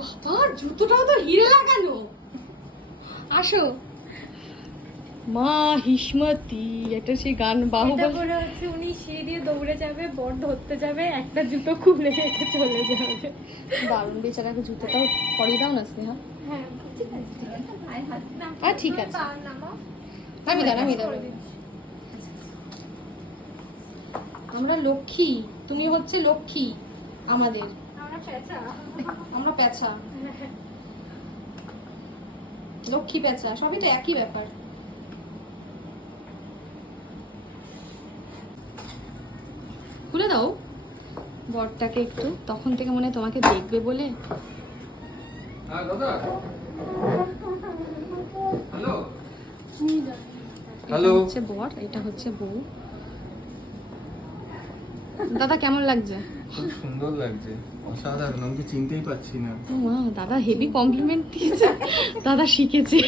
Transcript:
বাবা জুতোটাও তো হিরে লাগানো। আসো মা হিসমতি, একটা সেই গান বাহুবলী করে হচ্ছে উনি সিঁড়ি দিয়ে দৌড়ে যাবে, বর ধরতে যাবে, একটা জুতো খুলে রেখে চলে যাবে। দারুণ, বেচারাকে জুতোটাও পরিয়ে দাও না স্নেহা। হ্যাঁ ঠিক আছে, ঠিক আছে, ভাই হাত না। হ্যাঁ ঠিক আছে, পা নামাও। আমি দাঁড়া আমি দাঁড়া। আমরা লক্ষ্মী, তুমি হচ্ছে লক্ষ্মী আমাদের, আমরা পেঁচা। আমরা পেঁচা, লক্ষ্মী পেঁচা সবই তো একই ব্যাপার। খুলে দাও বরটাকে একটু, তখন থেকে মনে হয় তোমাকে দেখবে বলে। হ্যাঁ দাদা, হ্যালো এটা হচ্ছে বর, এটা হচ্ছে বউ। দাদা কেমন লাগছে? খুব সুন্দর লাগছে, অসাধারণ, আমি তো চিনতেই পারছি না। ও মা, দাদা হেভি কমপ্লিমেন্ট দিয়েছে, দাদা শিখেছে।